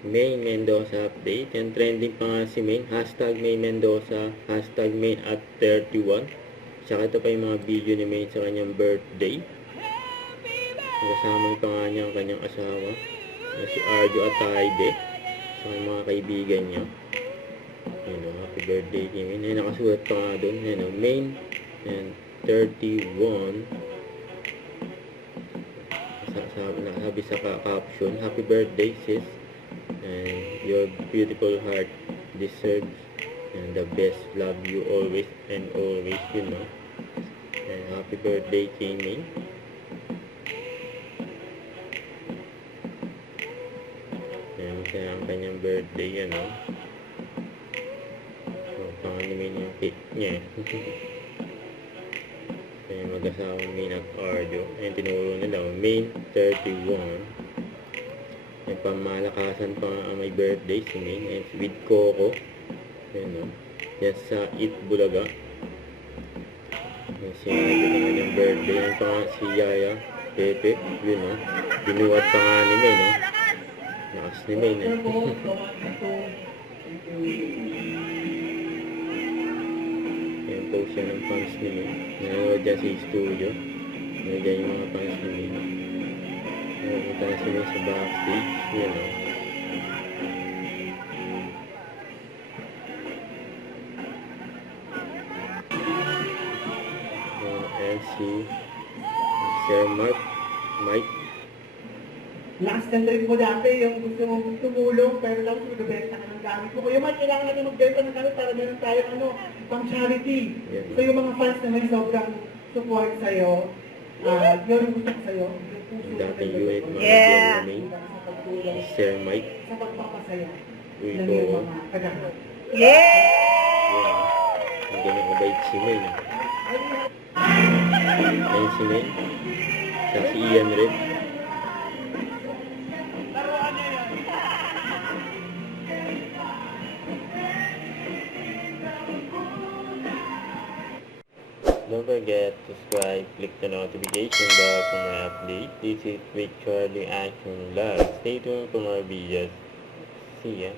May Mendoza update. Yan, trending pa nga si Main. Hashtag May Mendoza. Hashtag Main at 31. Tsaka ito pa yung mga video ni Main sa kanyang birthday. Kasama pa nga niya ang kanyang asawa na si Arjo Ataide. Sa mga kaibigan niya. Yan o, happy birthday kay Main. Yan, nakasulat pa nga doon. Yan o, Main. And 31. Nakasabi sa caption, happy birthday sis, and your beautiful heart deserves and the best, love you always and always, you know. And happy birthday kay Ming. And kaya ang kanyang birthday, ano. So, pangalimin yung cake niya. Kaya mag-asawang Main at Arjo. Ayun, tinuro nila. Main 31. May pamalakasan pa ang may birthday si Main. And with Coco. Ayun, no? Yan sa Eat Bulaga. Yan si Arjo naman yung birthday. Yan pa nga si Yaya Pepe. Yun, no? Binuhat pa nga ni Main, no? Nakas ni Main, eh. Post siya ng fans ni Main. Nanonood dyan sa studio. Nanonood dyan yung mga fans ni Main. Nanonood na si Main sa backstage. Yan o. And si Sir Mike. Lakas ng trip mo dati, yung gusto mong tumulong, pero lang magbenta ka ng gamit mo. Kuya Mike, kailangan natin magbenta ng gamit para meron tayong pang charity. Yeah. So yung mga fans na may sobrang support sa'yo, yun ang gusto ko sa'yo. Yung puso Dati na unit tayo. manager ni Main. Sa pagtulong, Sir Mike. sa pagpapasaya. Uy, ng ko. yung mga taga-. Yan. Ang ganyan kabait si Main. Ayun si Main. Saka si Ian Red. Don't forget to subscribe, click the notification bell for my update. This is with Charlie Action Live. Stay tuned for more videos. See ya.